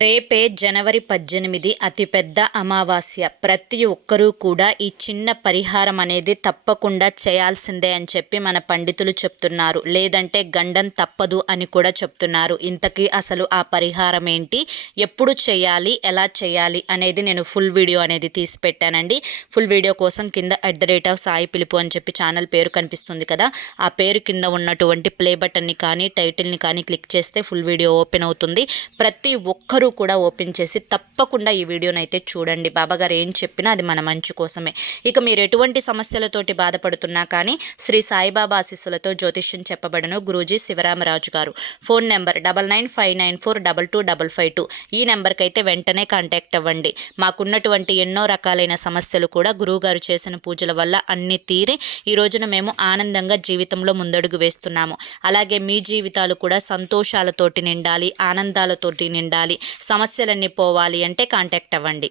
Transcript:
రేపే జనవరి 18 అతిపెద్ద అమావాస్య. ప్రతి ఒక్కరూ కూడా ఈ చిన్న పరిహారం అనేది తప్పకుండా చేయాల్సిందే అని చెప్పి మన పండితులు చెప్తున్నారు. లేదంటే గండం తప్పదు అని కూడా చెప్తున్నారు. ఇంతకీ అసలు ఆ పరిహారం ఏంటి, ఎప్పుడు చేయాలి, ఎలా చేయాలి అనేది నేను ఫుల్ వీడియో అనేది తీసి పెట్టానండి. ఫుల్ వీడియో కోసం కింద @సాయి పిలుపు అని చెప్పి ఛానల్ పేరు కనిపిస్తుంది కదా, ఆ పేరు కింద ఉన్నటువంటి ప్లే బటన్ని కానీ టైటిల్ని కానీ క్లిక్ చేస్తే ఫుల్ వీడియో ఓపెన్ అవుతుంది. ప్రతి ఒక్కరూ కూడా ఓపెన్ చేసి తప్పకుండా ఈ వీడియోని అయితే చూడండి. బాబాగారు ఏం చెప్పినా అది మన మంచి కోసమే. ఇక మీరు ఎటువంటి సమస్యలతోటి బాధపడుతున్నా కానీ శ్రీ సాయిబాబా ఆశీస్సులతో జ్యోతిష్యం చెప్పబడను. గురూజీ శివరామరాజు గారు. Phone number 9959425552. ఈ నెంబర్కి అయితే వెంటనే కాంటాక్ట్ అవ్వండి. మాకున్నటువంటి ఎన్నో రకాలైన సమస్యలు కూడా గురువుగారు చేసిన పూజల వల్ల అన్ని తీరి ఈ రోజున మేము ఆనందంగా జీవితంలో ముందడుగు వేస్తున్నాము. అలాగే మీ జీవితాలు కూడా సంతోషాలతోటి నిండాలి, ఆనందాలతోటి నిండాలి, సమస్యలన్నీ పోవాలి అంటే కాంటాక్ట్ అవ్వండి.